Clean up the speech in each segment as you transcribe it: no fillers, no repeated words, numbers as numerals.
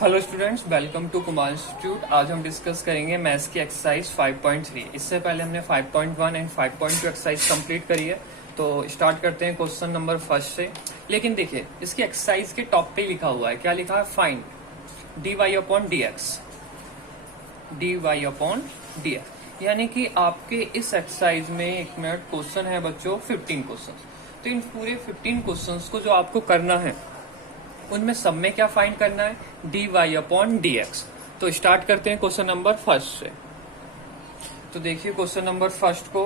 Hello students, welcome to Kumar institute. आज हम discuss करेंगे मैथ्स की एक्सरसाइज 5.3। इससे पहले हमने 5.1 एंड 5.2 एक्सरसाइज कंप्लीट करी है। तो स्टार्ट करते हैं क्वेश्चन नंबर फर्स्ट से। लेकिन देखिए, इसकी एक्सरसाइज के टॉप पे लिखा हुआ है, क्या लिखा है? Find dy upon dx, dy upon dx। यानी कि आपके इस एक्सरसाइज में एक मिनट क्वेश्चन है बच्चों 15 क्वेश्चन। तो इन पूरे 15 क्वेश्चन को जो आपको करना है उनमें सब में क्या फाइंड करना है? dy upon dx। तो स्टार्ट करते हैं क्वेश्चन नंबर फर्स्ट से। तो देखिए क्वेश्चन नंबर फर्स्ट को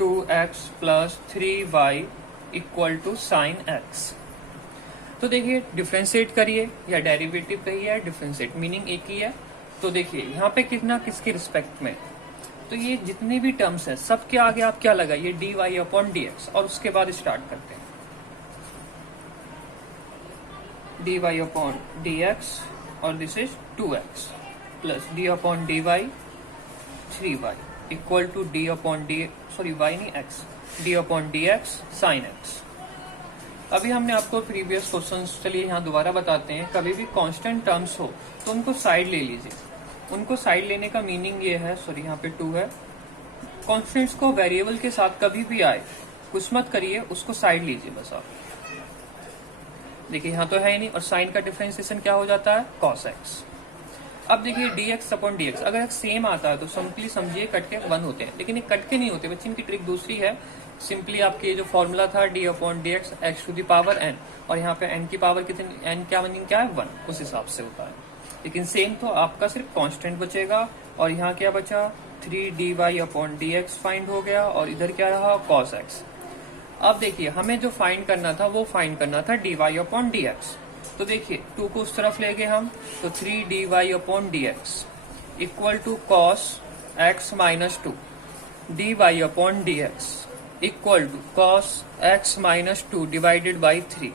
2x plus 3y equal to sine x। तो देखिए डिफ्रेंशिएट करिए या डेरिवेटिव कहिए, डिफ्रेंशिएट मीनिंग एक ही है। तो देखिए यहाँ पे कितना किसके रिस्पेक्ट में, तो ये जितने भी टर्म्स हैं सबके आगे आप क्या लगाइए? dy upon dx। और उसके बाद स्टार्ट करते हैं dy अपॉन dx और this is 2x plus d upon dy 3y equal to d upon D sorry y नहीं x, d upon dx sine x। अभी हमने आपको प्रीवियस क्वेश्चंस, चलिए यहाँ दोबारा बताते हैं। कभी भी कांस्टेंट टर्म्स हो तो उनको साइड ले लीजिए। उनको साइड लेने का मीनिंग ये है, सॉरी यहाँ पे 2 है। कांस्टेंट्स को वेरिएबल के साथ कभी भी आए कुछ मत करिए, उसको साइड लीजिए बस आप। देखिए यहाँ तो है ही नहीं, और साइन का डिफरेंशिएशन क्या हो जाता है? cos x। अब देखिए dx अपॉन dx अगर सेम आता है तो सिंपली समझिए कट के 1 होते हैं, लेकिन ये कट के नहीं होते बच्चे। इनकी ट्रिक दूसरी है। सिंपली आपके जो फॉर्मूला था d upon dx x to the power n, और यहाँ पे n की पावर कितनी, n क्या मीनिंग क्या है? 1, उस हिसाब से होता है। लेकिन सेम तो आपका सिर्फ कांस्टेंट बचेगा। और यहाँ क्या बचा? 3dy अपॉन dx फाइंड हो गया, और इधर क्या रहा? cos x। अब देखिए हमें जो फाइंड करना था वो फाइंड करना था dy अपॉन dx। तो देखिए 2 को उस तरफ ले गए हम, तो 3dy upon dx equal to cos x minus 2, dy upon dx equal to cos x minus 2 divided by 3।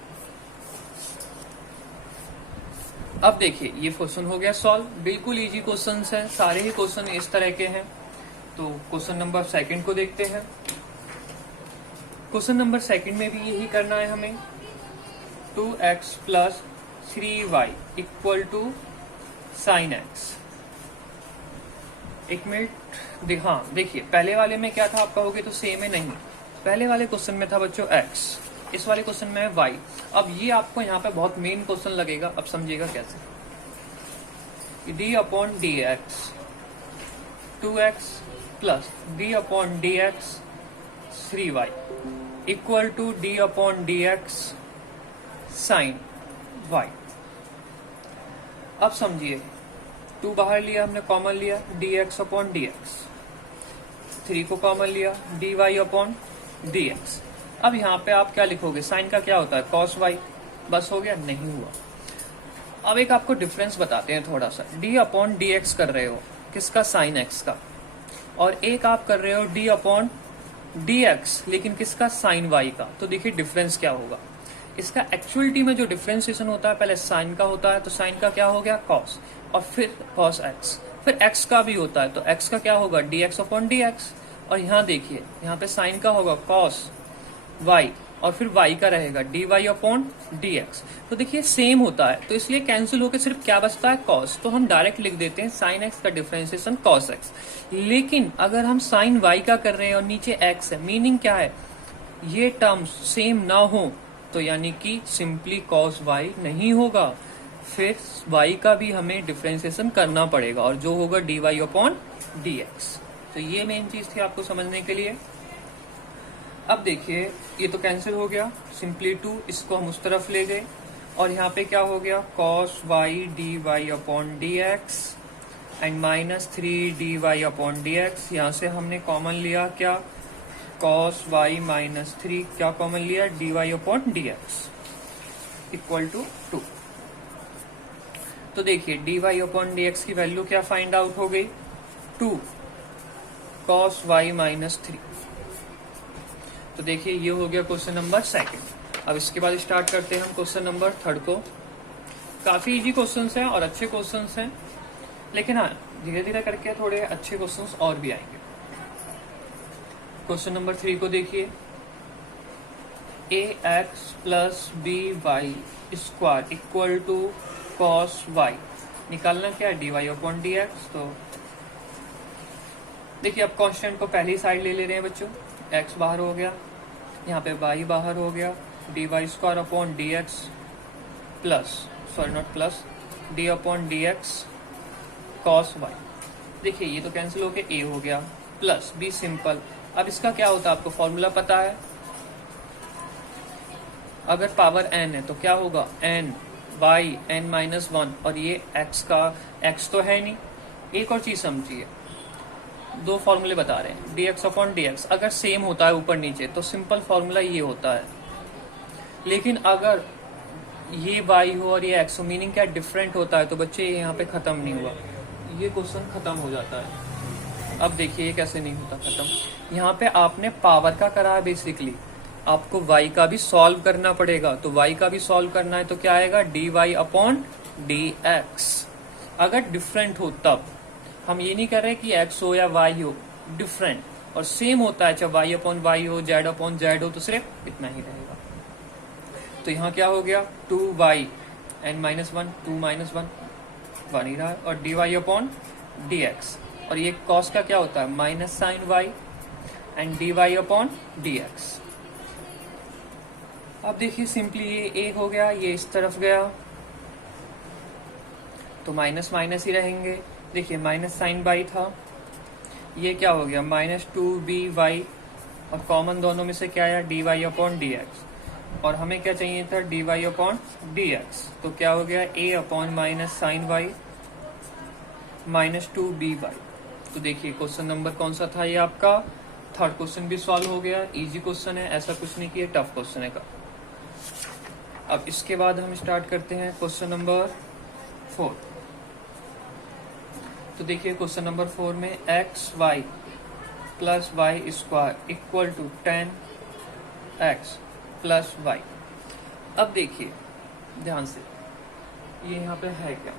अब देखिए ये क्वेश्चन हो गया सॉल्व। बिल्कुल इजी क्वेश्चन है, सारे ही क्वेश्चन इस तरह के हैं। तो क्वेश्चन नंबर सेकंड को देखते हैं। क्वेश्चन नंबर सेकंड में भी यही करना है हमें। 2x plus 3y equal to sine x। एक मिनट, हाँ देखिए पहले वाले में क्या था आप कहोगे तो सेम है, नहीं। पहले वाले क्वेश्चन में था बच्चों x, इस वाले क्वेश्चन में है y। अब ये आपको यहाँ पे बहुत मेन क्वेश्चन लगेगा, अब समझिएगा कैसे। d upon D X, 2x plus d upon D X 3y equal to d upon dx sine y। अब समझिए 2 बाहर लिया हमने, कॉमन लिया dx अपॉन dx, 3 को कॉमन लिया dy अपॉन dx। अब यहाँ पे आप क्या लिखोगे? साइन का क्या होता है? cos y। बस हो गया? नहीं हुआ। अब एक आपको डिफरेंस बताते हैं थोड़ा सा। d अपॉन dx कर रहे हो किसका? साइन x का। और एक आप कर रहे हो d अपॉन dx, लेकिन किसका? साइन y का। तो देखिए डिफरेंस क्या होगा इसका। एक्चुअलिटी में जो डिफरेंशिएशन होता है पहले साइन का होता है, तो साइन का क्या हो गया? cos, और फिर cos x, फिर x का भी होता है, तो x का क्या होगा? dx upon dx। और यहाँ देखिए यहाँ पे साइन का होगा cos y, और फिर y का रहेगा dy अपॉन dx। तो देखिए सेम होता है, तो इसलिए कैंसिल होकर सिर्फ क्या बचता है? cos। तो हम डायरेक्ट लिख देते हैं sin x का डिफरेंशिएशन cos x। लेकिन अगर हम sin y का कर रहे हैं और नीचे x है, मीनिंग क्या है? ये टर्म्स सेम ना हो तो यानी कि सिंपली cos y नहीं होगा, फिर y का भी हमें डिफरेंशिएशन करना पड़ेगा, और जो होगा dy अपॉन dx। तो ये मेन चीज थी आपको समझने के लिए। अब देखिए ये तो कैंसिल हो गया, सिंपली 2 इसको हम उस तरफ ले गए, और यहाँ पे क्या हो गया? cos y dy upon dx and minus 3 dy upon dx। यहाँ से हमने कॉमन लिया क्या? cos y माइनस 3 क्या कॉमन लिया? dy upon dx equal to 2। तो देखिए dy अपॉन dx की वैल्यू क्या फाइंड आउट हो गई? 2 cos y माइनस 3। तो देखिए ये हो गया क्वेश्चन नंबर सेकंड। अब इसके बाद स्टार्ट करते हैं हम क्वेश्चन नंबर थर्ड को। काफी इजी क्वेश्चंस हैं और अच्छे क्वेश्चंस हैं, लेकिन हाँ धीरे धीरे करके थोड़े अच्छे क्वेश्चंस और भी आएंगे। क्वेश्चन नंबर 3 को देखिए। A X plus B Y square equal to cos Y. निकालना क्या है, D Y upon D X. तो देखिए अब कांस्टेंट को पहली साइड ले रहे हैं बच्चों, x बाहर हो गया, यहाँ पे y बाहर हो गया, D Y square upon D x plus, sorry not plus, D upon D x cos Y. देखिए ये तो कैंसिल हो गया, a हो गया प्लस b सिंपल। अब इसका क्या होता है, आपको फॉर्मूला पता है, अगर पावर n है तो क्या होगा, n y n माइनस 1, और ये x का x तो है नहीं। एक और चीज समझिए, दो फॉर्मूले बता रहे हैं, dx अपॉन dx अगर सेम होता है ऊपर नीचे तो सिंपल फॉर्मूला ये होता है, लेकिन अगर ये y हो और ये x हो, मीनिंग क्या डिफरेंट होता है, तो बच्चे ये यहाँ पे खत्म नहीं हुआ, ये क्वेश्चन खत्म हो जाता है। अब देखिए ये कैसे नहीं होता खत्म, यहाँ पे आपने पावर का करा है, बेसिकली आपको y का भी सॉल्व करना पड़ेगा, तो y का भी सॉल्व करना है तो क्या आएगा, dy अपॉन dx। अगर डिफरेंट हो तब, हम ये नहीं कर रहे कि x हो या y हो, डिफरेंट और सेम होता है, चाहे y अपॉन y हो, z अपॉन z हो, तो सिर्फ इतना ही रहेगा। तो यहाँ क्या हो गया, 2y n माइनस 1, 2 माइनस 1 बन ही रहा है, और dy अपॉन dx, और ये cos का क्या होता है, minus sine y and dy upon dx। अब देखिए सिंपली ये एक हो गया, ये इस तरफ गया तो माइनस माइनस ही रहेंगे। देखिए माइनस साइन बाई था, ये क्या हो गया, माइनस 2by, और कॉमन दोनों में से क्या आया, dy अपॉन dx, और हमें क्या चाहिए था, dy अपॉन dx, तो क्या हो गया, a upon minus sine y minus 2by। तो देखिए क्वेश्चन नंबर कौन सा था, ये आपका थर्ड क्वेश्चन भी सॉल्व हो गया, इजी क्वेश्चन है, ऐसा कुछ नहीं किया, टफ क्वेश्चन है का। अब इसके बाद हम स्टार्ट करते हैं क्वेश्चन नंबर 4। तो देखिए क्वेश्चन नंबर 4 में x y plus y square equal to 10x plus y. अब देखिए ध्यान से, ये यहाँ पे है क्या,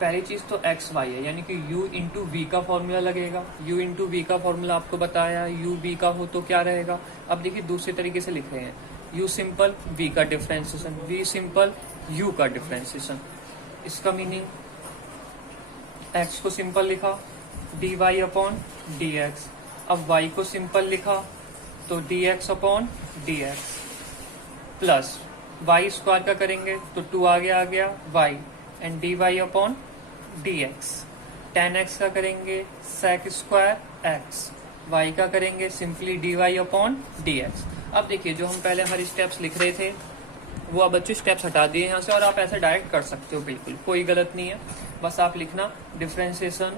पहली चीज तो एक्स वाई है, यानी कि u इंटू वी का फॉर्मूला लगेगा। u इंटू वी का फॉर्मूला आपको बताया, u v का हो तो क्या रहेगा। अब देखिए दूसरे तरीके से लिख रहे हैं, u सिंपल v का डिफरेंशिएशन, v सिंपल u का डिफरेंशिएशन। इसका मीनिंग x को सिंपल लिखा dy अपॉन dx, अब y को सिंपल लिखा तो dx upon dx, plus y square का करेंगे तो 2 आ गया y and dy upon dx, 10x का करेंगे sec स्क्वायर x, y का करेंगे सिंपली dy अपॉन dx। अब देखिए जो हम पहले हमारे स्टेप्स लिख रहे थे वो अब बच्चे स्टेप्स हटा दिए यहाँ से, और आप ऐसे डायरेक्ट कर सकते हो, बिल्कुल कोई गलत नहीं है। बस आप लिखना डिफरेंशिएशन,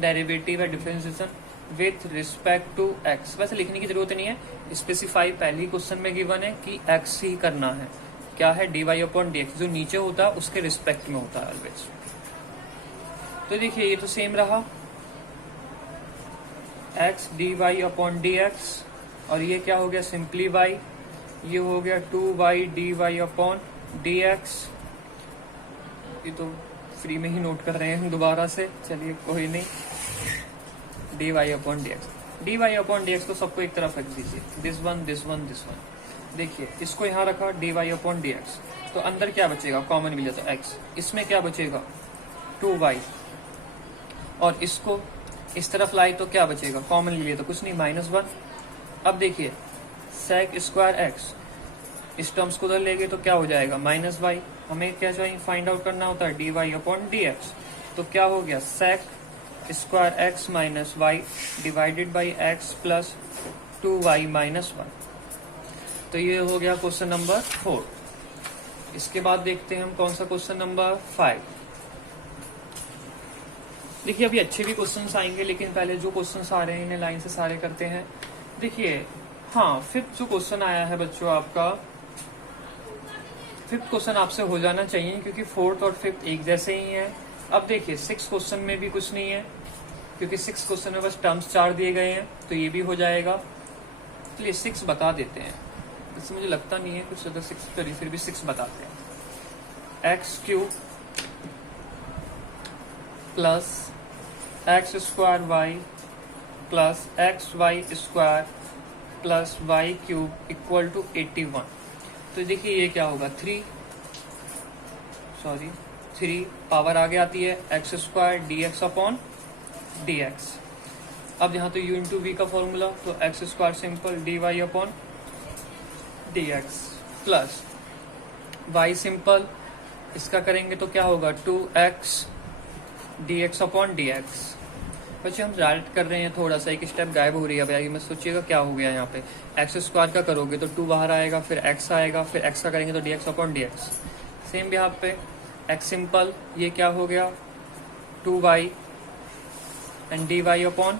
डेरिवेटिव है differentiation with respect to x, वैसे लिखने की जरूरत नहीं है, स्पेसिफाई पहली क्वेश्चन में गिवन है कि x ही करना है, क्या है, dy अपॉन dx, जो नीचे होता है उसके रिस्पेक्ट में होता है ऑलवेज। तो देखिए ये तो सेम रहा, x dy अपॉन dx, और ये क्या हो गया, सिंपली y, ये हो गया 2y dy अपॉन dx। ये तो फ्री में ही नोट कर रहे हैं दोबारा से, चलिए कोई नहीं, dy upon dx, dy upon dx को सबको एक तरफ रख दीजिए, this one this one this one. देखिए इसको यहाँ रखा dy अपॉन dx, तो अंदर क्या बचेगा, कॉमन भी लिया तो x, इसमें क्या बचेगा 2y, और इसको इस तरफ लाई तो क्या बचेगा, कॉमन लिए तो कुछ नहीं, -1। अब देखिए sec स्क्वायर x, इस टर्म्स को उधर ले गए तो क्या हो जाएगा, -y। हमें क्या चाहिए, फाइंड आउट करना होता है dy अपॉन dx, तो क्या हो गया, sec square x minus y divided by x plus 2y minus 1। तो ये हो गया क्वेश्चन नंबर 4। इसके बाद देखते हैं हम कौन सा क्वेश्चन नंबर 5। देखिए अभी अच्छे भी क्वेश्चंस आएंगे, लेकिन पहले जो क्वेश्चंस आ रहे हैं इन्हें लाइन से सारे करते हैं। देखिए हाँ, फिफ्थ जो क्वेश्चन आया है बच्चों आपका, फिफ्थ क्वेश्चन आपसे हो जाना चाहिए क्योंकि फोर्थ और फिफ्थ एक जैसे ही है। अब देखिए सिक्स क्वेश्चन में भी कुछ नहीं है क्योंकि सिक्स क्वेश्चन में बस टर्म्स 4 दिए गए हैं, तो ये भी हो जाएगा। चलिए 6 बता देते हैं, इससे मुझे लगता नहीं है कुछ ज्यादा 6, चलिए फिर भी 6 बताते हैं। X cube plus x square y plus x y square plus y cube equal to 81। तो देखिए ये क्या होगा, 3 पावर आगे आती है x square d x upon D x. अब यहाँ तो u इंटू वी का फॉर्मूला, तो x square simple d Y upon D x plus y simple, इसका करेंगे तो क्या होगा 2x d x upon D x. बच्चे हम डायरेक्ट कर रहे हैं, थोड़ा सा एक स्टेप गायब हो रही है भैया, मैं सोचिएगा क्या हो गया यहाँ पे। एक्स स्क्वायर का करोगे तो 2 बाहर आएगा, फिर x आएगा, फिर x का करेंगे तो d x upon D x. Same यहाँ पे x सिंपल, ये क्या हो गया 2y and d Y upon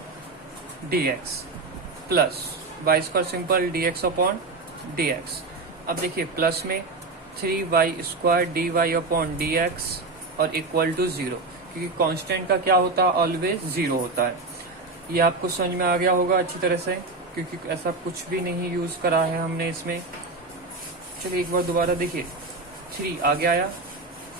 D x plus y square simple d x upon D x. अब देखिए प्लस में 3y square d Y upon D x और इक्वल टू 0, क्योंकि कांस्टेंट का क्या होता है ऑलवेज 0 होता है। ये आपको समझ में आ गया होगा अच्छी तरह से, क्योंकि ऐसा कुछ भी नहीं यूज करा है हमने इसमें। चलिए एक बार दोबारा देखिए, 3 आगे आया,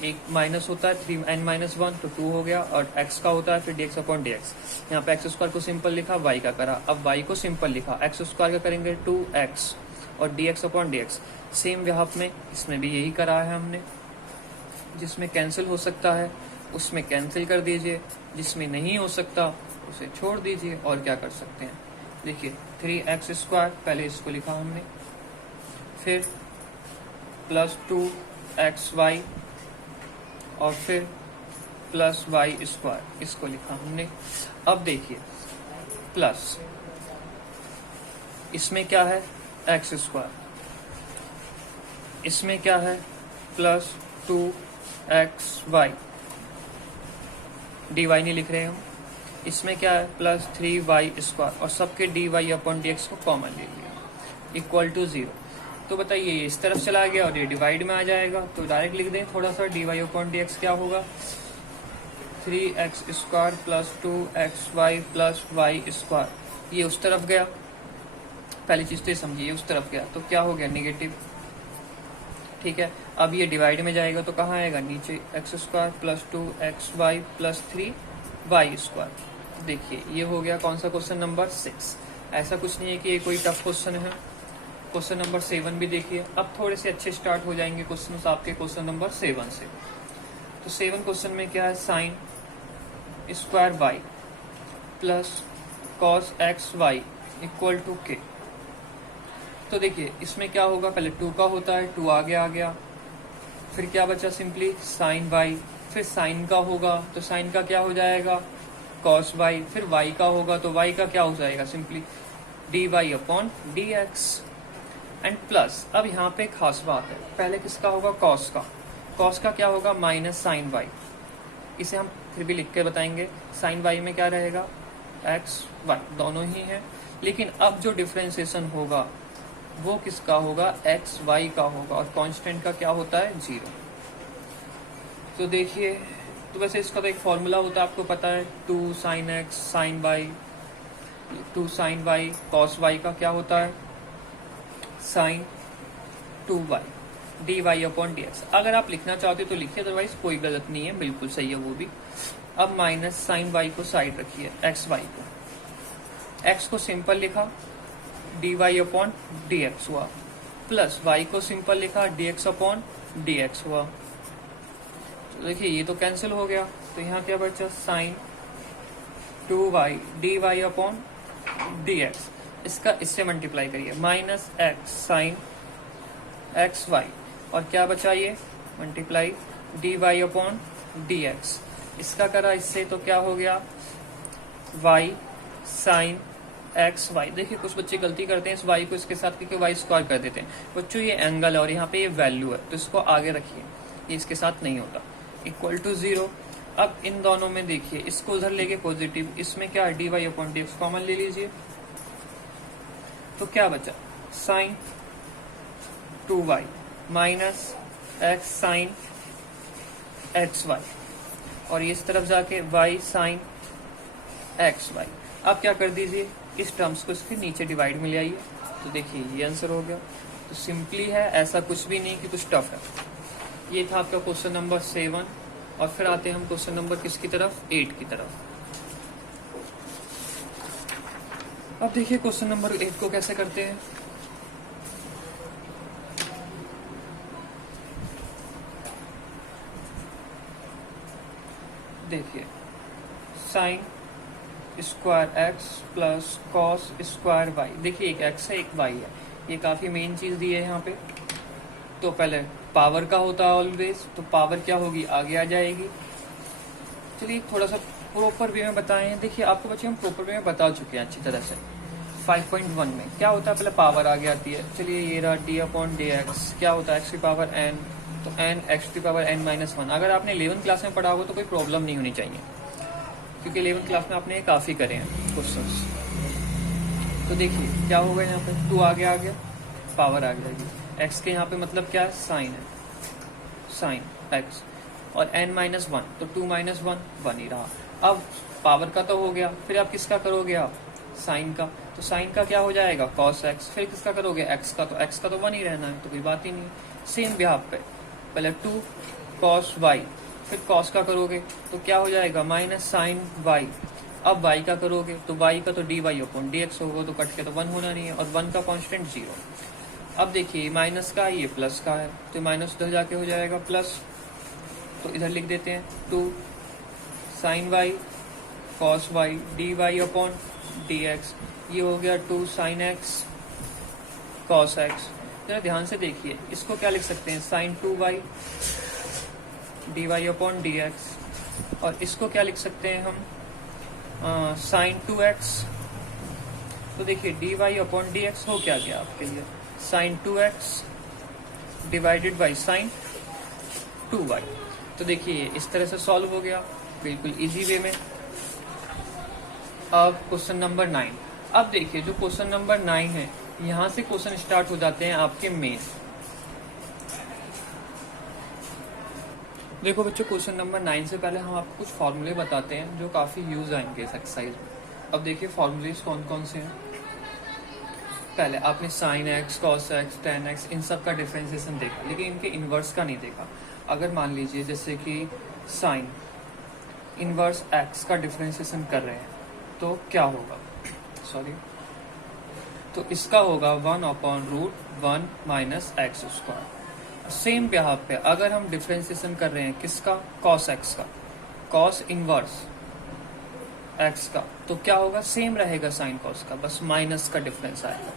एक माइनस होता है 3n-1 तो 2 हो गया, और x का होता है फिर dx अपॉन dx। यहाँ पे एक्स स्क्वायर को सिंपल लिखा, y का करा, अब y को सिंपल लिखा, एक्स स्क्वायर का करेंगे 2x और dx अपॉन dx। सेम यहाँ में इसमें भी यही करा है हमने, जिसमें कैंसिल हो सकता है उसमें कैंसिल कर दीजिए, जिसमें नहीं हो सकता उसे छोड़ दीजिए, और क्या कर सकते हैं। देखिए 3x स्क्वायर, पहले इसको लिखा हमने, फिर प्लस 2xy और फिर प्लस वाई स्क्वायर, इसको लिखा हमने। अब देखिए प्लस इसमें क्या है एक्स स्क्वायर, इसमें क्या है प्लस 2xy, dy नहीं लिख रहे हम, इसमें क्या है प्लस 3y स्क्वायर, और सबके dy अपॉन dx को कॉमन ले लिया इक्वल टू 0। तो बताइए ये इस तरफ चला गया और ये डिवाइड में आ जाएगा, तो डायरेक्ट लिख दें थोड़ा सा, dy अपॉन dx क्या होगा 3x square plus 2xy plus y square. ये उस तरफ गया, पहली चीज तो ये समझिए, उस तरफ गया तो क्या हो गया नेगेटिव, ठीक है। अब ये डिवाइड में जाएगा तो कहाँ आएगा नीचे, x square plus 2xy plus 3y square. देखिए ये हो गया कौन सा क्वेश्चन नंबर 6। ऐसा कुछ नहीं है कि ये कोई टफ क्वेश्चन है। क्वेश्चन नंबर 7 भी देखिए, अब थोड़े से अच्छे स्टार्ट हो जाएंगे क्वेश्चन आपके क्वेश्चन नंबर 7 से। तो 7 क्वेश्चन में क्या है, sine square y plus cos x y equal to k. तो देखिए इसमें क्या होगा, पहले 2 का होता है, 2 आगे आ गया, फिर क्या बचा सिंपली साइन y, फिर साइन का होगा तो साइन का क्या हो जाएगा कॉस y, फिर y का होगा तो y का क्या हो जाएगा simply dy upon dx and plus. अब यहाँ पे खास बात है, पहले किसका होगा कॉस का, कॉस का क्या होगा माइनस साइन y, इसे हम फिर भी लिख के बताएंगे। साइन y में क्या रहेगा एक्स वाई दोनों ही है, लेकिन अब जो डिफ्रेंसिएशन होगा वो किसका होगा एक्स वाई का होगा, और कांस्टेंट का क्या होता है 0। तो देखिए, तो वैसे इसका तो एक फॉर्मूला होता है आपको पता है, 2 sine x sine y, 2 sine y cos y का क्या होता है sine 2y d Y upon D x. अगर आप लिखना चाहते हो तो लिखिए, अदरवाइज कोई गलत नहीं है, बिल्कुल सही है वो भी। अब माइनस साइन वाई को साइड रखिए, एक्स वाई को, एक्स को सिंपल लिखा d Y upon D x हुआ, प्लस वाई को सिंपल लिखा d x upon D x हुआ। तो देखिए ये तो कैंसिल हो गया, तो यहाँ क्या बचा sine 2y d Y upon D x, इसका इससे मल्टीप्लाई करिए minus x sine x y, और क्या बचा ये multiply d Y upon D x, इसका करा इससे तो क्या हो गया वाई साइन एक्स वाई। देखिए कुछ बच्चे गलती करते हैं इस वाई को इसके साथ क्योंकि वाई स्क्वायर कर देते हैं। बच्चों ये एंगल है और यहाँ पे ये वैल्यू है, तो इसको आगे रखिए, ये इसके साथ नहीं होता, इक्वल टू 0। अब इन दोनों में देखिए, इसको उधर लेके पॉजिटिव, इसमें क्या d Y upon D x common ले लीजिए, तो क्या बचा sine 2y minus x sine x y, और इस तरफ जाके y साइन एक्स वाई। अब क्या कर दीजिए, इस टर्म्स को इसके नीचे डिवाइड में ले आइए, तो देखिए ये आंसर हो गया। तो सिंपली है, ऐसा कुछ भी नहीं कि कुछ टफ है। ये था आपका क्वेश्चन नंबर 7, और फिर आते हैं हम क्वेश्चन नंबर किसकी तरफ 8 की तरफ। अब देखिए क्वेश्चन नंबर 8 को कैसे करते हैं। देखिए sine square x plus cos square y. देखिए एक एक्स है एक वाई है, ये काफी मेन चीज दी है यहाँ पे। तो पहले पावर का होता है ऑलवेज, तो पावर क्या होगी आगे आ जाएगी। चलिए थोड़ा सा प्रॉपर वे में बताएं। देखिए आपको बच्चे हम प्रॉपर वे में बता चुके हैं अच्छी तरह से। 5.1 में क्या होता है, पहले पावर आगे आती है। चलिए ये रहा डी अपॉन डी एक्स, क्या होता है एक्स की पावर एन, तो एन एक्स की पावर एन माइनस 1। अगर आपने 11th क्लास में पढ़ा होगा तो कोई प्रॉब्लम नहीं होनी चाहिए, क्योंकि 11th क्लास में आपने ये काफी करे हैं क्वेश्चंस। तो देखिए क्या होगा, यहाँ पे 2 आगे आ गया, पावर आ जाएगी। एक्स के यहाँ पे मतलब क्या है, साइन है, साइन एक्स, और n माइनस 1, तो 2 माइनस 1 ही रहा। अब पावर का तो हो गया, फिर आप किसका करोगे, आप साइन का, तो साइन का क्या हो जाएगा cos x, फिर किसका करोगे x का, तो x का तो 1 ही रहना है, तो कोई बात ही नहीं। सेम बिहाव पे पहले 2 cos y, फिर cos का करोगे तो क्या हो जाएगा माइनस साइन y। अब y का करोगे तो y का तो dy अपॉन dx होगा, तो कट के तो 1 होना नहीं है, और 1 का कांस्टेंट 0। अब देखिए माइनस का ये प्लस का है, तो माइनस उधर जाके हो जाएगा प्लस, तो इधर लिख देते हैं 2 sine y cos y dy upon dx। ये हो गया 2 साइन x cos x। जरा ध्यान से देखिए, इसको क्या लिख सकते हैं, sign 2y dy upon dx, और इसको क्या लिख सकते हैं हम, साइन 2x। तो देखिए dy अपॉन dx हो क्या गया आपके लिए, sign 2x divided by sine 2y। तो देखिए इस तरह से सॉल्व हो गया बिल्कुल इजी वे में। अब क्वेश्चन नंबर 9। अब देखिए जो क्वेश्चन नंबर 9 है, यहाँ से क्वेश्चन स्टार्ट हो जाते हैं आपके मेन। देखो बच्चों क्वेश्चन नंबर 9 से पहले हम आपको कुछ फॉर्मूले बताते हैं जो काफी यूज आएंगे इस एक्सरसाइज में। अब देखिए फॉर्मूलेज कौन कौन से हैं। पहले आपने sine X cos X tan X इन सब का डिफरेंशिएशन देखा, लेकिन इनके इनवर्स का नहीं देखा। अगर मान लीजिए जैसे कि साइन इनवर्स एक्स का डिफरेंशिएशन कर रहे हैं तो क्या होगा, सॉरी, तो इसका होगा 1 upon root 1 minus x square. Same behave पे अगर हम डिफरेंशिएशन कर रहे हैं किसका, कॉस एक्स का, कॉस इनवर्स एक्स का, तो क्या होगा, सेम रहेगा साइन कॉस का, बस माइनस का डिफरेंस आएगा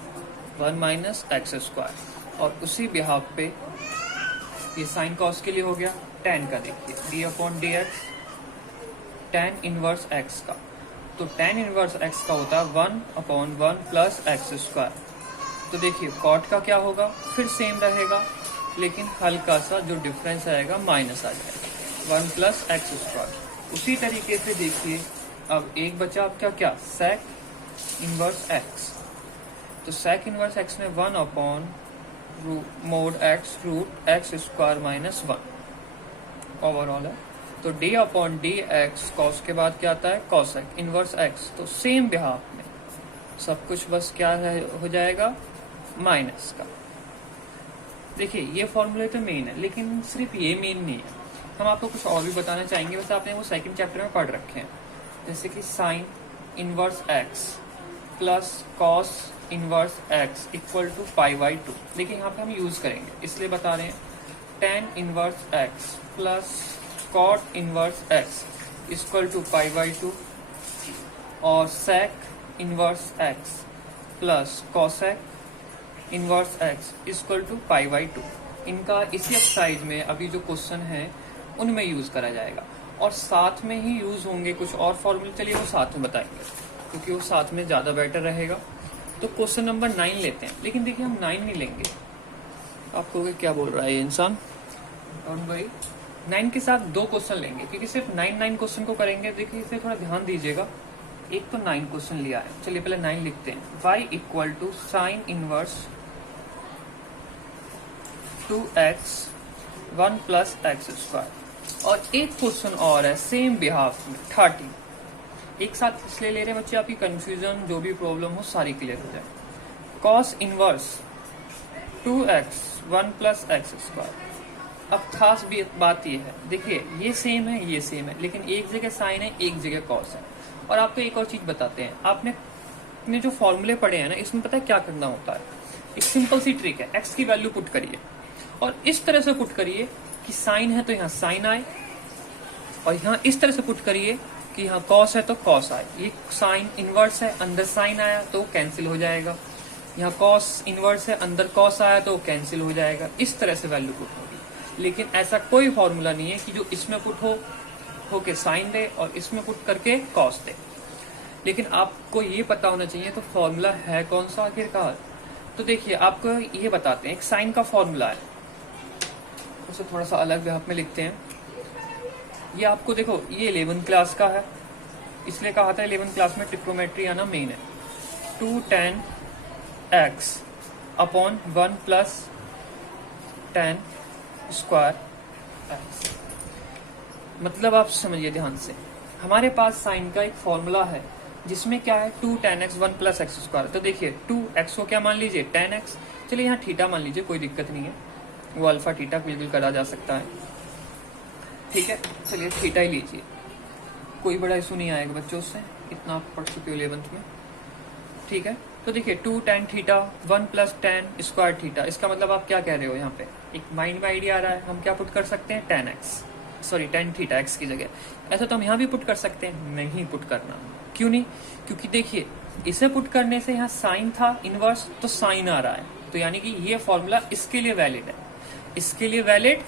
1 माइनस एक्स स्क्वायर। और उसी बिहाव पे ये साइन कॉस के लिए हो गया टेन का, देखिए D upon D x ten inverse x का, तो टेन इनवर्स एक्स का होता है 1 अपॉन 1 प्लस एक्स स्क्वायर। तो देखिए कॉट का क्या होगा, फिर सेम रहेगा, लेकिन हल्का सा जो डिफरेंस आएगा माइनस आ जाएगा 1 प्लस एक्स स्क्वायर। उसी तरीके से देखिए अब एक बचा आपका क्या, सेक इनवर्स एक्स, तो सेक इनवर्स एक्स में 1 upon mod x root x square minus 1 overall है। तो d upon D x cos के बाद क्या आता है, कॉसेक इनवर्स एक्स। तो सेम बिहाव में सब कुछ बस क्या हो जाएगा, माइनस का। देखिए ये फॉर्मूले तो मेन है, लेकिन सिर्फ ये मेन नहीं है, हम आपको कुछ और भी बताना चाहेंगे। वैसे आपने वो सेकंड चैप्टर में पढ़ रखे हैं, जैसे कि sine inverse x plus cos inverse x equal to pi by 2, लेकिन यहाँ पे हम यूज करेंगे इसलिए बता रहे हैं tan inverse x plus cot inverse x equal to pi by 2, और sec inverse x plus cosec inverse x equal to pi by 2। इनका इसी एक्सरसाइज में अभी जो क्वेश्चन है उनमें यूज करा जाएगा, और साथ में ही यूज होंगे कुछ और फॉर्मूले, चलिए वो साथ में बताएंगे क्योंकि वो साथ में ज्यादा बेटर रहेगा। तो क्वेश्चन नंबर 9 लेते हैं, लेकिन देखिए हम 9 नहीं लेंगे। आपको क्या बोल रहा है ये इंसान, और भाई 9 के साथ 2 क्वेश्चन लेंगे, क्योंकि सिर्फ 9 क्वेश्चन को करेंगे। देखिए इसे थोड़ा ध्यान दीजिएगा, एक तो 9 क्वेश्चन लिया है। चलिए पहले 9 लिखते हैं, y equal to sine inverse 2x 1 plus x square. और एक क्वेश्चन और है सेम बिहाफ में 30। एक साथ इसलिए ले रहे हैं बच्चे, आपकी कंफ्यूजन जो भी प्रॉब्लम हो सारी क्लियर हो जाए। Cos inverse 2x 1 plus x square. अब खास बात ये है, देखिए ये सेम है ये सेम है, लेकिन एक जगह साइन है एक जगह कॉस है। और आपको एक और चीज बताते हैं, आपने आपने जो फॉर्मूले पढ़े हैं ना, इसमें पता है क्या करना होता है, एक सिंपल सी ट्रिक है, एक्स की वैल्यू पुट करिए और इस तरह से पुट करिए कि साइन है तो यहाँ साइन आए, और यहाँ इस तरह से पुट करिए कि यहाँ कॉस है तो कॉस आए। ये साइन इनवर्स है, अंदर साइन आया तो कैंसिल हो जाएगा, यहाँ कॉस इनवर्स है, अंदर कॉस आया तो कैंसिल हो जाएगा। इस तरह से वैल्यू पुट होगी। लेकिन ऐसा कोई फॉर्मूला नहीं है कि जो इसमें पुट हो के साइन दे और इसमें पुट करके कॉस दे। लेकिन आपको ये पता होना चाहिए तो फॉर्मूला है कौन सा आखिरकार। तो देखिए आपको ये बताते हैं, एक साइन का फॉर्मूला है, उसे थोड़ा सा अलग व्याप में लिखते हैं। ये आपको देखो, ये 11th क्लास का है, इसलिए कहा था 11th क्लास में ट्रिग्नोमेट्री आना मेन है। 2 tan x upon 1 plus tan square x। मतलब आप समझिए ध्यान से, हमारे पास साइन का एक फॉर्मूला है जिसमें क्या है 2 tan x 1 plus x square. तो देखिए 2x को क्या मान लीजिए, tan x। चलिए यहाँ थीटा मान लीजिए, कोई दिक्कत नहीं है, वो अल्फा थीटा बिल्कुल करा जा सकता है, ठीक है। चलिए थीटा ही लीजिए, कोई बड़ा इशू नहीं आएगा बच्चों से, इतना आप पढ़ चुके हो 11th में, ठीक है। तो देखिए 2 tan theta 1 plus tan square theta, इसका मतलब आप क्या कह रहे हो, यहाँ पे एक माइंड में आइडिया आ रहा है, हम क्या पुट कर सकते हैं, tan थीटा x की जगह। ऐसा तो हम यहाँ भी पुट कर सकते हैं, नहीं पुट करना। क्यों नहीं? क्योंकि देखिए इसे पुट करने से यहाँ साइन था इनवर्स, तो साइन आ रहा है, तो यानी कि ये फॉर्मूला इसके लिए वैलिड है, इसके लिए वैलिड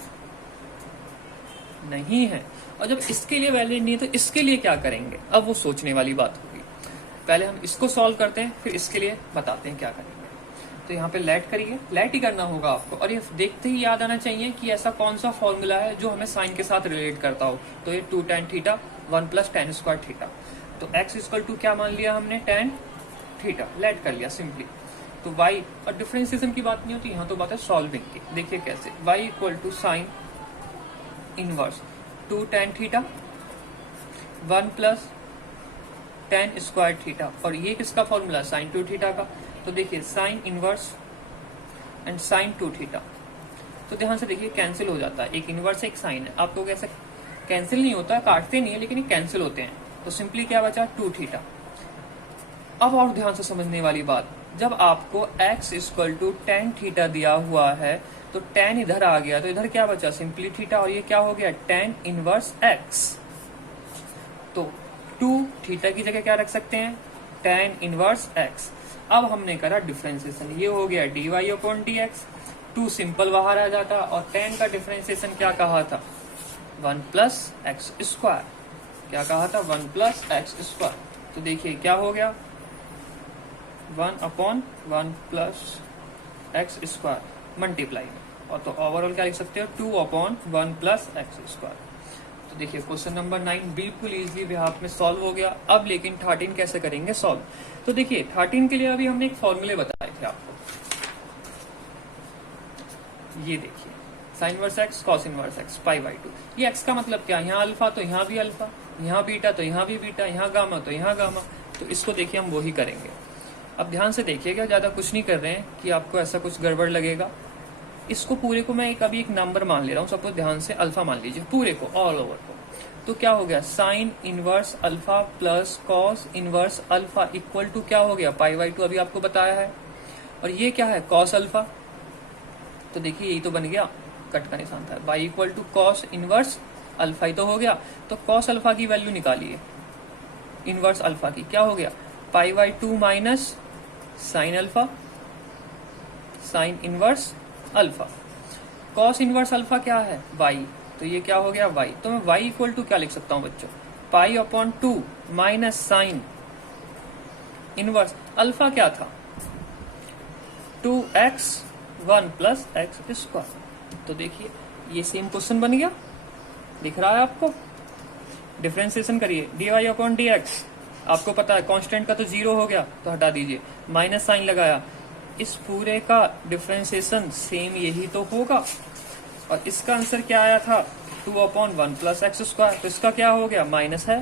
नहीं है। और जब इसके लिए वैलिड नहीं है तो इसके लिए क्या करेंगे, अब वो सोचने वाली बात होगी। पहले हम इसको सॉल्व करते हैं, फिर इसके लिए बताते हैं क्या करेंगे। तो यहाँ पे लेट करिए, लेट ही करना होगा आपको, और ये देखते ही याद आना चाहिए कि ऐसा कौन सा फॉर्मूला है जो हमें साइन के साथ रिलेट करता हो। तो ये 2 tan theta 1 plus tan square theta, तो x इक्वल टू क्या मान लिया हमने, tan थीटा, लेट कर लिया सिंपली। तो y, और डिफरेंशिएशन की बात नहीं होती, यहाँ तो बात है सॉल्विंग की। देखिए कैसे, y equal to sine inverse 2 tan theta 1 plus tan square theta, और ये किसका फॉर्मूला, sin 2 थीटा का। तो देखिए sine inverse and sin 2 theta, तो ध्यान से देखिए कैंसिल हो जाता है, एक इनवर्स एक साइन है, आपको कैसे कैंसिल नहीं होता, काटते नहीं है, लेकिन ये कैंसिल होते हैं। तो सिंपली क्या बचा, 2 थीटा। अब और ध्यान से समझने वाली बात, जब आपको x equal to tan theta दिया हुआ है तो tan इधर आ गया, तो इधर क्या बचा, सिंपली थीटा, और ये क्या हो गया, tan इनवर्स x। तो 2 थीटा की जगह क्या रख सकते हैं, tan इनवर्स x। अब हमने करा डिफरेंशिएशन, ये हो गया dy अपॉन dx, 2 सिंपल बाहर आ जाता, और tan का डिफरेंशिएशन क्या कहा था, 1 प्लस एक्स स्क्वायर, क्या कहा था, 1 प्लस एक्स स्क्वायर। तो देखिए क्या हो गया, 1 upon 1 plus x square multiply, और तो ओवरऑल क्या लिख सकते हो, 2 अपॉन 1 प्लस एक्स स्क्वायर। तो देखिए क्वेश्चन नंबर 9 बिल्कुल इजीली बिहाफ में सॉल्व हो गया। अब लेकिन 13 कैसे करेंगे सॉल्व। तो देखिए 13 के लिए अभी हमने एक फॉर्मूले बताए थे आपको, ये देखिए sine inverse x cos inverse x pi by 2। ये एक्स का मतलब क्या, यहाँ अल्फा तो यहाँ भी अल्फा, यहाँ बीटा तो यहाँ भी बीटा, यहाँ गामा तो यहाँ गामा। तो इसको देखिए हम वही करेंगे। अब ध्यान से देखिएगा, ज्यादा कुछ नहीं कर रहे हैं कि आपको ऐसा कुछ गड़बड़ लगेगा। इसको पूरे को मैं अभी एक नंबर मान ले रहा हूँ, सबको ध्यान से अल्फा मान लीजिए, पूरे को ऑल ओवर को। तो क्या हो गया, sine inverse alpha plus cos inverse alpha equal to क्या हो गया, पाई बाई 2 अभी आपको बताया है। और ये क्या है, कॉस अल्फा। तो देखिए यही तो बन गया, कट का निशान था, by equal to cos inverse alpha ही तो हो गया। तो कॉस अल्फा की वैल्यू निकालिए, इनवर्स अल्फा की, क्या हो गया, pi by 2 minus sine alpha, sine inverse alpha. Cos inverse alpha क्या है, वाई, तो ये क्या हो गया वाई। तो मैं वाई इक्वल टू क्या लिख सकता हूं बच्चों, pi upon 2 minus sign inverse alpha क्या था, 2x 1 प्लस एक्स स्क्वायर। तो देखिए ये सेम क्वेश्चन बन गया, दिख रहा है आपको। डिफरेंशिएशन करिए, dy अपॉन dx, आपको पता है कांस्टेंट का तो 0 हो गया तो हटा दीजिए, माइनस साइन लगाया, इस पूरे का डिफरेंशिएशन सेम यही तो होगा। और इसका आंसर क्या आया था, 2 अपॉन 1 प्लस एक्स स्क्वायर। तो इसका क्या हो गया, माइनस है,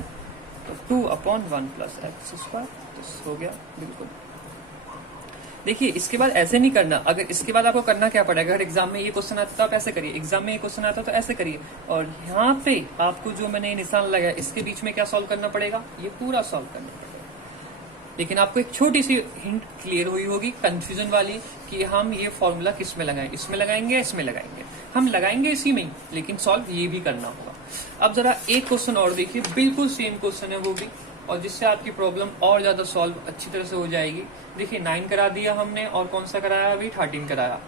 तो 2 अपॉन 1 प्लस एक्स स्क्वायर, तो हो गया बिल्कुल। देखिए इसके बाद ऐसे नहीं करना, अगर इसके बाद आपको करना क्या पड़ेगा, अगर एग्जाम में ये क्वेश्चन आता तो आप ऐसे करिए, एग्जाम में ये क्वेश्चन आता तो ऐसे करिए। और यहाँ पे आपको जो मैंने निशान लगाया इसके बीच में क्या सॉल्व करना पड़ेगा, ये पूरा सॉल्व करना पड़ेगा। लेकिन आपको एक छोटी सी हिंट क्लियर हुई होगी कंफ्यूजन वाली कि हम ये फॉर्मूला किस में लगाएं, इसमें लगाएंगे या इसमें लगाएंगे। हम लगाएंगे इसी में ही, लेकिन सॉल्व ये भी करना होगा। अब जरा एक क्वेश्चन और देखिए, बिल्कुल सेम क्वेश्चन है वो भी, और जिससे आपकी प्रॉब्लम और ज्यादा सॉल्व अच्छी तरह से हो जाएगी। देखिए 9 करा दिया हमने, और कौन सा कराया अभी, 13 कराया।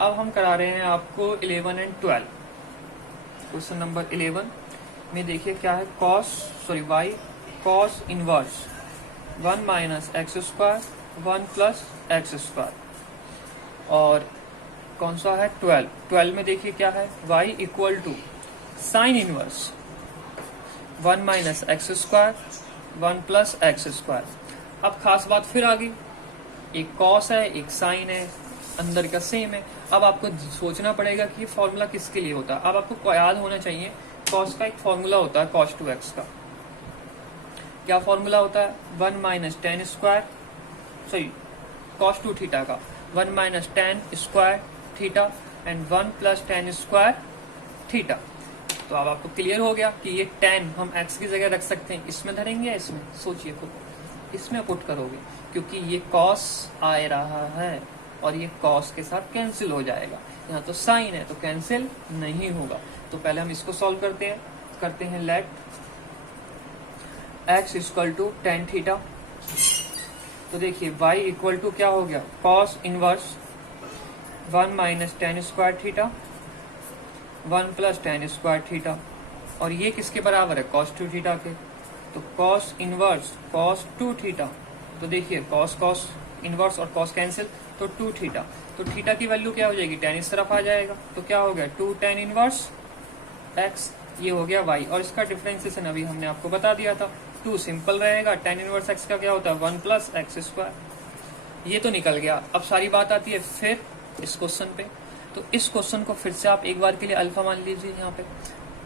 अब हम करा रहे हैं आपको 11 एंड 12। क्वेश्चन नंबर 11 में देखिए क्या है, y cos inverse 1 minus x square 1 plus x square. और कौन सा है, 12 में देखिए क्या है, y equal to sine inverse 1 minus x square 1 plus x square. अब खास बात फिर आ गई, एक कॉस है एक साइन है, अंदर का सेम है। अब आपको सोचना पड़ेगा कि ये फॉर्मूला किसके लिए होता है। अब आपको याद होना चाहिए, कॉस का एक फॉर्मूला होता है cos 2x का। क्या फॉर्मूला होता है, 1 minus tan square, sorry cos 2 theta का 1 minus tan square theta and 1 plus tan square theta. तो अब आपको क्लियर हो गया कि ये tan हम x की जगह रख सकते हैं, इसमें धरेंगे या इसमें, सोचिए खुद, इसमें पुट करोगे, क्योंकि ये cos आ रहा है और ये cos के साथ कैंसिल हो जाएगा। यहाँ तो साइन है तो कैंसिल नहीं होगा। तो पहले हम इसको सॉल्व करते हैं let x equal to tan theta. तो देखिए y इक्वल टू क्या हो गया, cos inverse 1 minus tan square theta 1 plus tan square theta. और ये किसके बराबर है, cos 2 थीटा के। तो cos इनवर्स cos 2 थीटा, तो देखिए cos इनवर्स और cos कैंसिल, तो 2 थीटा। तो थीटा की वैल्यू क्या हो जाएगी, tan इस तरफ आ जाएगा, तो क्या हो गया 2 tan इनवर्स x, ये हो गया y। और इसका डिफरेंशिएशन अभी हमने आपको बता दिया था, 2 सिंपल रहेगा, tan इनवर्स x का क्या होता है 1 प्लस एक्स स्क्वायर। ये तो निकल गया। अब सारी बात आती है फिर इस क्वेश्चन पे। तो इस क्वेश्चन को फिर से आप एक बार के लिए अल्फा मान लीजिए यहाँ पे।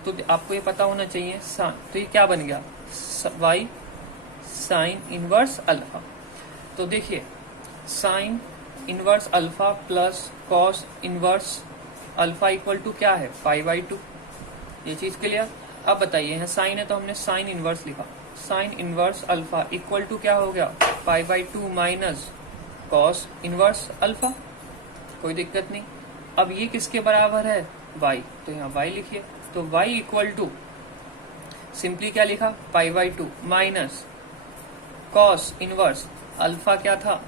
तो आपको ये पता होना चाहिए तो ये क्या बन गया, y साइन इनवर्स अल्फा। तो देखिए sine inverse alpha plus cos inverse alpha equal to क्या है, π/2। ये चीज क्लियर। अब बताइए, यहाँ साइन है तो हमने साइन इनवर्स लिखा, sine inverse alpha equal to क्या हो गया, π/2 माइनस कॉस इनवर्स अल्फा। कोई दिक्कत नहीं। अब ये किसके बराबर है, y, तो यहाँ y लिखिए। तो y इक्वल टू सिंपली क्या लिखा, π/2 माइनस कॉस इनवर्स अल्फा क्या था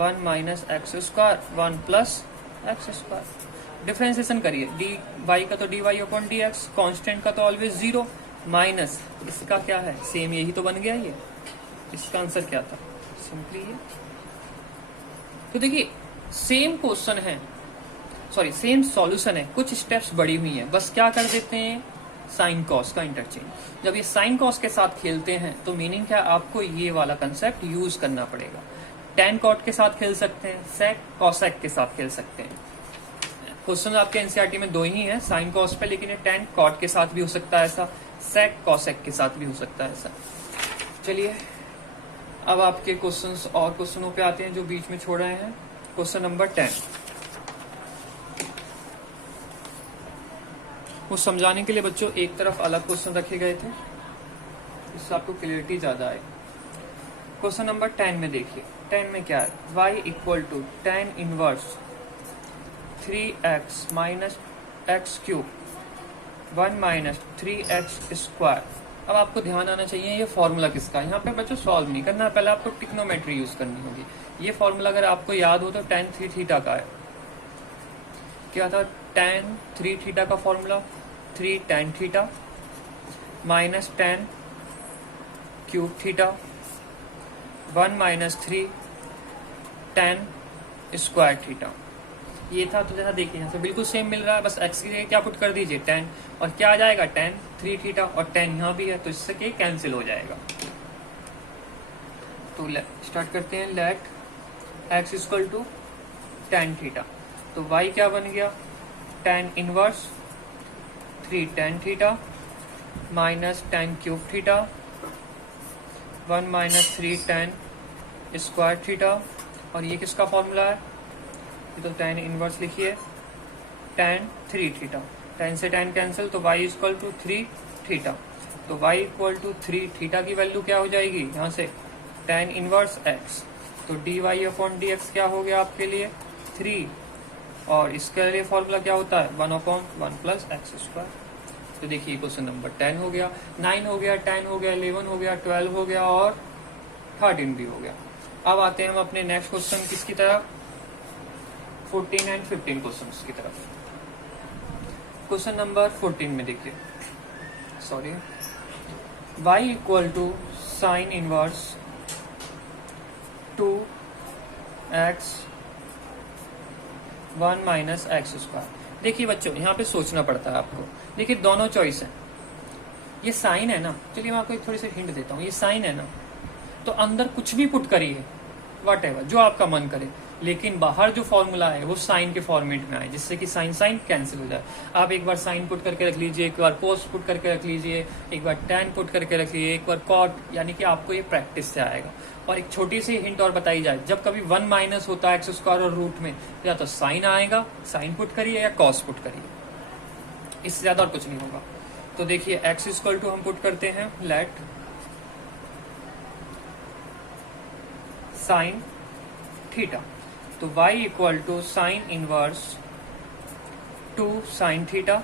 1 minus x square 1 plus x square. Differentiation करिए, डी वाई का तो dy अपॉन dx, कांस्टेंट का तो ऑलवेज 0 माइनस इसका क्या है, सेम यही तो बन गया ये। इसका आंसर क्या था, सिंपली ये। तो देखिए सेम क्वेश्चन है, सॉरी सेम सॉल्यूशन है, कुछ स्टेप्स बढ़ी हुई हैं, बस क्या कर देते हैं साइन कॉस का इंटरचेंज। जब ये साइन कॉस के साथ खेलते हैं तो मीनिंग क्या, आपको ये वाला कंसेप्ट यूज करना पड़ेगा। टैन कॉट के साथ खेल सकते हैं, सेक कॉसेक के साथ खेल सकते हैं। क्वेश्चन आपके एनसीईआरटी में 2 ही है साइन कॉस पे, लेकिन ये टैन कॉट के साथ भी हो सकता है ऐसा, सेक कॉसेक के साथ भी हो सकता है ऐसा। चलिए अब आपके क्वेश्चंस और क्वेश्चनों पे आते हैं जो बीच में छोड़ रहे हैं। क्वेश्चन नंबर 10, वो समझाने के लिए बच्चों एक तरफ अलग क्वेश्चन रखे गए थे, इससे आपको क्लियरिटी ज्यादा आए। क्वेश्चन नंबर 10 में देखिए, 10 में क्या है, y equal to tan inverse 3x minus x cube 1 minus 3x square. अब आपको ध्यान आना चाहिए ये फॉर्मूला किसका, यहाँ पे बच्चों सॉल्व नहीं करना, पहले आपको ट्रिग्नोमेट्री यूज करनी होगी। ये फॉर्मूला अगर आपको याद हो तो tan 3 थीटा का है। क्या था tan 3 थीटा का formula, 3 tan theta minus tan cube theta 1 minus 3 tan square theta. ये था। तो जैसा देखिए यहाँ से बिल्कुल सेम मिल रहा है, बस x की जगह क्या पुट कर दीजिए tan, और क्या आ जाएगा tan 3 थीटा, और tan यहाँ भी है तो इससे क्या कैंसिल हो जाएगा। तो स्टार्ट करते हैं, let x equal to tan theta. तो y क्या बन गया, tan inverse 3 tan theta minus tan cube theta 1 minus 3 tan square theta. और ये किसका फॉर्मूला है, ये तो tan इनवर्स लिखिए tan 3 थीटा, tan से tan कैंसिल, तो y इक्वल टू 3 थीटा। तो y इक्वल टू 3 थीटा की वैल्यू क्या हो जाएगी, यहाँ से tan इनवर्स x, तो dy अपॉन dx क्या हो गया आपके लिए 3, और इसके लिए फॉर्मूला क्या होता है 1/1 प्लस एक्स स्क्वायर। तो देखिए क्वेश्चन नंबर 10 हो गया, 9 हो गया, 10 हो गया, 11 हो गया, 12 हो गया और 13 भी हो गया। अब आते हैं हम अपने नेक्स्ट क्वेश्चन किसकी तरफ, 14 एंड 15 क्वेश्चन की तरफ। क्वेश्चन नंबर 14 में देखिए, sorry, y equal to sine inverse 2x 1 minus x square. देखिए बच्चों यहाँ पे सोचना पड़ता है आपको। देखिए दोनों चॉइस है, ये साइन है ना, चलिए मैं आपको एक थोड़ी सी हिंट देता हूँ, ये साइन है ना, तो अंदर कुछ भी पुट करिए, वट एवर जो आपका मन करे, लेकिन बाहर जो फॉर्मूला है वो साइन के फॉर्मेट में आए, जिससे कि साइन साइन कैंसिल हो जाए। आप एक बार साइन पुट करके रख लीजिए, एक बार कोस पुट करके रख लीजिए, एक बार टैन पुट करके रख लीजिए, एक बार कॉट, यानी कि आपको ये प्रैक्टिस से आएगा। और एक छोटी सी हिंट और बताई जाए, जब कभी 1 माइनस होता है एक्स स्क्वायर और रूट में, या तो साइन आएगा, साइन पुट करिए, या कॉस पुट करिए, इससे ज्यादा और कुछ नहीं होगा। तो देखिए एक्स इक्वल टू हम पुट करते हैं लेट साइन थीटा, तो y equal to sine inverse 2 sine theta,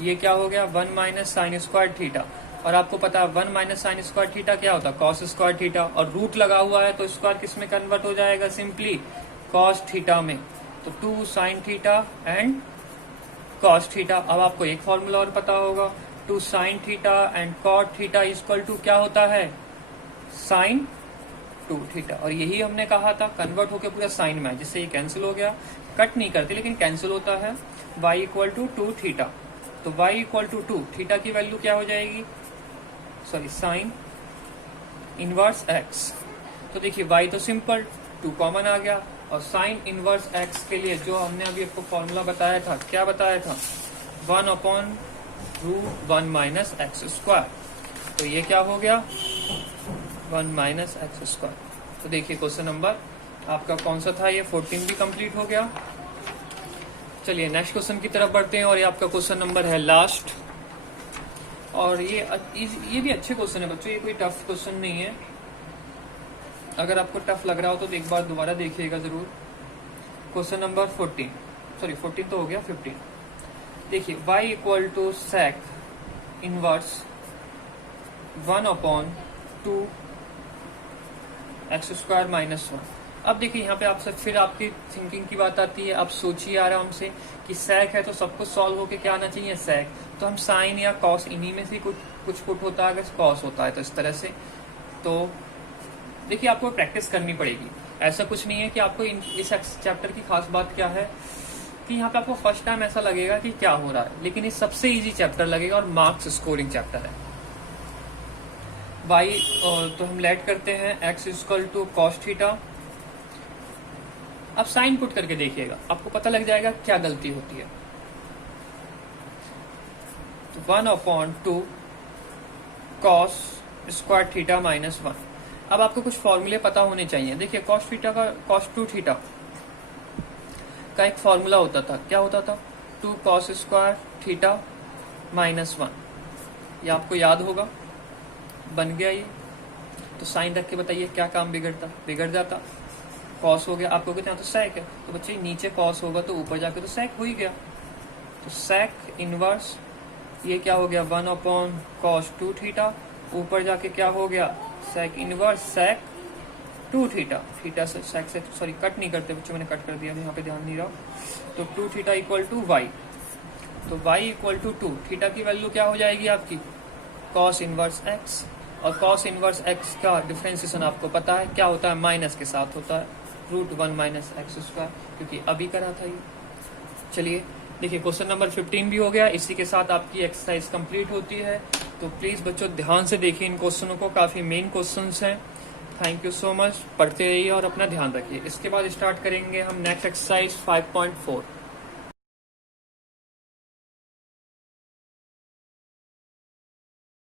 ये क्या हो गया 1 माइनस साइन स्क्वायर थीटा, और आपको पता है 1 माइनस साइन स्क्वायर थीटा क्या होता है कॉस स्क्वायर थीटा, और रूट लगा हुआ है तो स्क्वायर किस में कन्वर्ट हो जाएगा, सिंपली कॉस थीटा में। तो 2 sine theta and cos theta. अब आपको एक फॉर्मूला और पता होगा, 2 sine theta and cot theta equal to क्या होता है साइन 2 थीटा, और यही हमने कहा था कन्वर्ट होकर पूरा साइन में, जिससे ये कैंसिल हो गया, कट नहीं करते लेकिन कैंसिल होता है। y इक्वल टू 2 थीटा, तो y इक्वल टू 2 थीटा की वैल्यू क्या हो जाएगी, सॉरी साइन इनवर्स x। तो देखिए y तो सिंपल 2 कॉमन आ गया, और साइन इनवर्स x के लिए जो हमने अभी आपको फॉर्मूला बताया था, क्या बताया था 1/√1 माइनस एक्स स्क्वायर, तो ये क्या हो गया 1 माइनस एक्स स्क्वायर। तो देखिए क्वेश्चन नंबर आपका कौन सा था, ये 14 भी कंप्लीट हो गया। चलिए नेक्स्ट क्वेश्चन की तरफ बढ़ते हैं, और ये आपका क्वेश्चन नंबर है लास्ट, और ये भी अच्छे क्वेश्चन है बच्चों, ये कोई टफ क्वेश्चन नहीं है। अगर आपको टफ लग रहा हो तो एक बार दोबारा देखिएगा जरूर। क्वेश्चन नंबर 14 तो हो गया 15। देखिए y equal to sec inverse 1/2 x square minus 1। अब देखिए यहाँ पे आपसे फिर आपकी थिंकिंग की बात आती है, आप सोचिए आराम से कि सेक है तो सब कुछ सॉल्व होके क्या आना चाहिए सेक, तो हम साइन या कॉस इन्हीं में से कुछ पुट होता है, अगर कॉस होता है तो इस तरह से। तो देखिए आपको प्रैक्टिस करनी पड़ेगी, ऐसा कुछ नहीं है कि आपको इस चैप्टर की खास बात क्या है कि यहाँ पे आपको फर्स्ट टाइम ऐसा लगेगा कि क्या हो रहा है, लेकिन ये सबसे इजी चैप्टर लगेगा और मार्क्स स्कोरिंग चैप्टर है। y तो हम लेट करते हैं x equal to cos theta. अब साइन पुट करके देखिएगा, आपको पता लग जाएगा क्या गलती होती है। तो 1/2 कॉस स्क्वायर थीटा माइनस 1। अब आपको कुछ फॉर्मूले पता होने चाहिए। देखिए कॉस थीटा का कॉस 2 थीटा का एक फॉर्मूला होता था, क्या होता था 2 कॉस स्क्वायर थीटा माइनस 1, ये आपको याद होगा, बन गया ये। तो साइन रख के बताइए क्या काम बिगड़ जाता, कॉस हो गया, आपको कहते हैं तो सेक है, तो बच्चे नीचे कॉस होगा तो ऊपर जाके तो सेक हो ही गया। तो सेक इनवर्स ये क्या हो गया 1/cos 2 थीटा, ऊपर जाके क्या हो गया sec inverse sec 2 theta. Theta से सेक से सॉरी कट नहीं करते बच्चों, मैंने कट कर दिया, यहाँ पे ध्यान नहीं रहा। तो 2 थीटा इक्वल टू वाई, तो y इक्वल टू 2 थीटा की वैल्यू क्या हो जाएगी आपकी cos इनवर्स x, और cos इनवर्स x का डिफरेंशिएशन आपको पता है क्या होता है, माइनस के साथ होता है √1 माइनस एक्स स्क्वायर, क्योंकि अभी करा था ये। चलिए देखिए क्वेश्चन नंबर 15 भी हो गया, इसी के साथ आपकी एक्सरसाइज कंप्लीट होती है। तो प्लीज बच्चों ध्यान से देखिए इन क्वेश्चनों को, काफी मेन क्वेश्चंस हैं। थैंक यू सो मच, पढ़ते रहिए और अपना ध्यान रखिए। इसके बाद स्टार्ट करेंगे हम नेक्स्ट एक्सरसाइज 5.4।